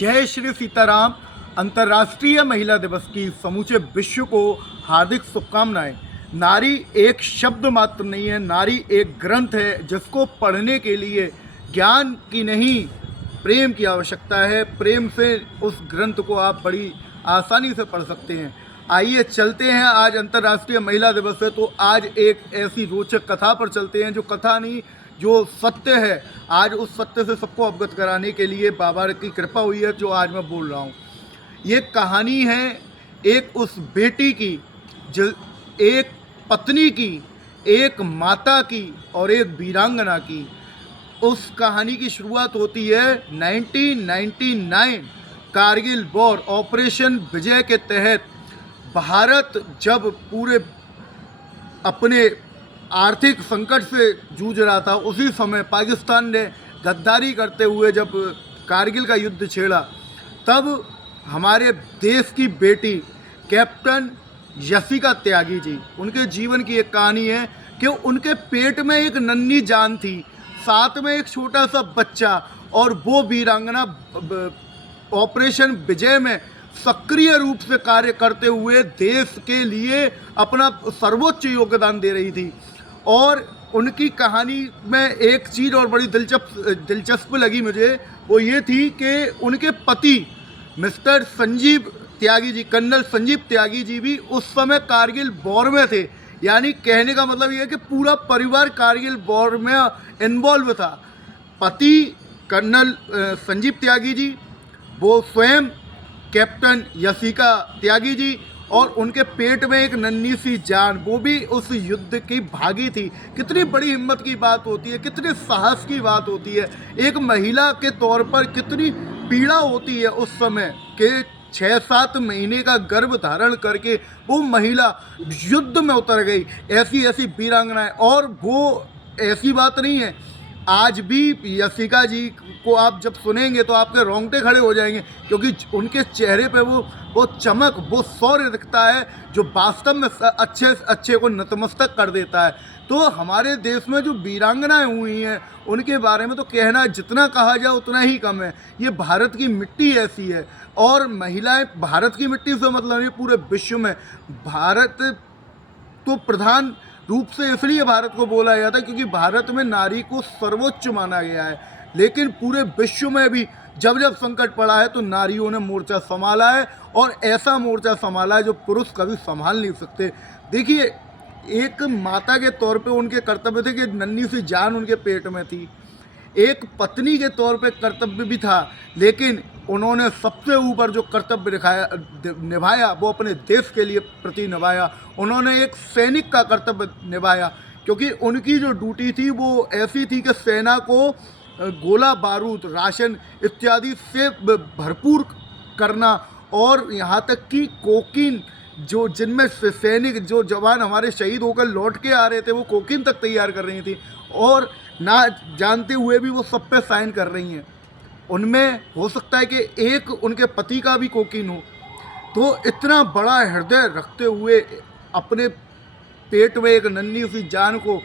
जय श्री सीताराम। अंतर्राष्ट्रीय महिला दिवस की समूचे विश्व को हार्दिक शुभकामनाएं। नारी एक शब्द मात्र नहीं है, नारी एक ग्रंथ है जिसको पढ़ने के लिए ज्ञान की नहीं प्रेम की आवश्यकता है। प्रेम से उस ग्रंथ को आप बड़ी आसानी से पढ़ सकते हैं। आइए चलते हैं, आज अंतर्राष्ट्रीय महिला दिवस है तो आज एक ऐसी रोचक कथा पर चलते हैं, जो कथा नहीं जो सत्य है। आज उस सत्य से सबको अवगत कराने के लिए बाबा की कृपा हुई है जो आज मैं बोल रहा हूँ। ये कहानी है एक उस बेटी की, जो एक पत्नी की, एक माता की और एक वीरांगना की। उस कहानी की शुरुआत होती है 1999 कारगिल वॉर ऑपरेशन विजय के तहत। भारत जब पूरे अपने आर्थिक संकट से जूझ रहा था, उसी समय पाकिस्तान ने गद्दारी करते हुए जब कारगिल का युद्ध छेड़ा, तब हमारे देश की बेटी कैप्टन यशिका त्यागी जी, उनके जीवन की एक कहानी है कि उनके पेट में एक नन्ही जान थी, साथ में एक छोटा सा बच्चा, और वो वीरांगना ऑपरेशन विजय में सक्रिय रूप से कार्य करते हुए देश के लिए अपना सर्वोच्च योगदान दे रही थी। और उनकी कहानी में एक चीज़ और बड़ी दिलचस्प लगी मुझे, वो ये थी कि उनके पति मिस्टर संजीव त्यागी जी, कर्नल संजीव त्यागी जी भी उस समय कारगिल वॉर में थे। यानी कहने का मतलब ये है कि पूरा परिवार कारगिल वॉर में इन्वॉल्व था। पति कर्नल संजीव त्यागी जी, वो स्वयं कैप्टन यशिका त्यागी जी, और उनके पेट में एक नन्ही सी जान, वो भी उस युद्ध की भागी थी। कितनी बड़ी हिम्मत की बात होती है, कितने साहस की बात होती है। एक महिला के तौर पर कितनी पीड़ा होती है उस समय के 6-7 महीने का गर्भ धारण करके वो महिला युद्ध में उतर गई। ऐसी ऐसी वीरांगनाएं, और वो ऐसी बात नहीं है, आज भी यशिका जी को आप जब सुनेंगे तो आपके रोंगटे खड़े हो जाएंगे, क्योंकि उनके चेहरे पे वो चमक, वो शौर्य दिखता है जो वास्तव में अच्छे अच्छे को नतमस्तक कर देता है। तो हमारे देश में जो वीरांगनाएं हुई हैं उनके बारे में तो कहना, जितना कहा जाए उतना ही कम है। ये भारत की मिट्टी ऐसी है, और महिलाएं भारत की मिट्टी से मतलब नहीं, पूरे विश्व में भारत तो प्रधान रूप से इसलिए भारत को बोला जाता है क्योंकि भारत में नारी को सर्वोच्च माना गया है। लेकिन पूरे विश्व में भी जब जब संकट पड़ा है तो नारियों ने मोर्चा संभाला है, और ऐसा मोर्चा संभाला है जो पुरुष कभी संभाल नहीं सकते। देखिए, एक माता के तौर पे उनके कर्तव्य थे कि नन्ही सी जान उनके पेट में थी। एक पत्नी के तौर पे कर्तव्य भी था, लेकिन उन्होंने सबसे ऊपर जो कर्तव्य निभाया वो अपने देश के लिए प्रति निभाया। उन्होंने एक सैनिक का कर्तव्य निभाया, क्योंकि उनकी जो ड्यूटी थी वो ऐसी थी कि सेना को गोला बारूद, राशन इत्यादि से भरपूर करना, और यहाँ तक कि कोकीन, जो जिनमें सैनिक जो जवान हमारे शहीद होकर लौट के आ रहे थे, वो कोकीन तक तैयार कर रही थी, और ना जानते हुए भी वो सब पे साइन कर रही हैं। उनमें हो सकता है कि एक उनके पति का भी कोकीन हो। तो इतना बड़ा हृदय रखते हुए अपने पेट में एक नन्ही सी जान को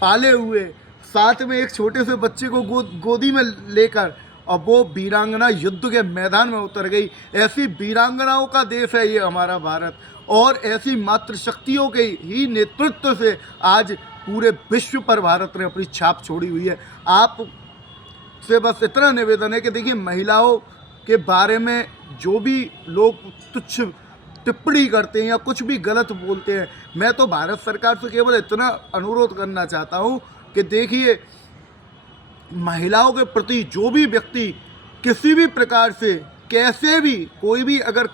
पाले हुए, साथ में एक छोटे से बच्चे को गोदी में लेकर, और वो वीरांगना युद्ध के मैदान में उतर गई। ऐसी वीरांगनाओं का देश है ये हमारा भारत, और ऐसी मातृशक्तियों के ही नेतृत्व से आज पूरे विश्व पर भारत ने अपनी छाप छोड़ी हुई है। आप से बस इतना निवेदन है कि देखिए, महिलाओं के बारे में जो भी लोग तुच्छ टिप्पणी करते हैं या कुछ भी गलत बोलते हैं, मैं तो भारत सरकार से केवल इतना अनुरोध करना चाहता हूं कि देखिए, महिलाओं के प्रति जो भी व्यक्ति किसी भी प्रकार से, कैसे भी, कोई भी अगर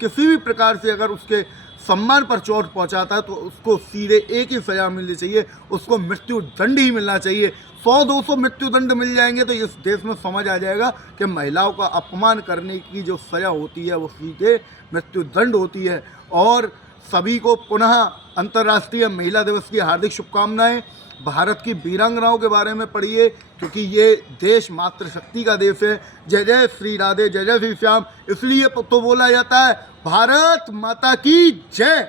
किसी भी प्रकार से अगर उसके सम्मान पर चोट पहुंचाता है तो उसको सीधे एक ही सज़ा मिलनी चाहिए, उसको मृत्यु दंड ही मिलना चाहिए। 100-200 मृत्यु दंड मिल जाएंगे तो इस देश में समझ आ जाएगा कि महिलाओं का अपमान करने की जो सज़ा होती है वो सीधे मृत्यु दंड होती है। और सभी को पुनः अंतर्राष्ट्रीय महिला दिवस की हार्दिक शुभकामनाएं। भारत की वीरांगनाओं के बारे में पढ़िए, क्योंकि ये देश मातृशक्ति का देश है। जय जय श्री राधे, जय जय श्री श्याम। इसलिए तो बोला जाता है, भारत माता की जय।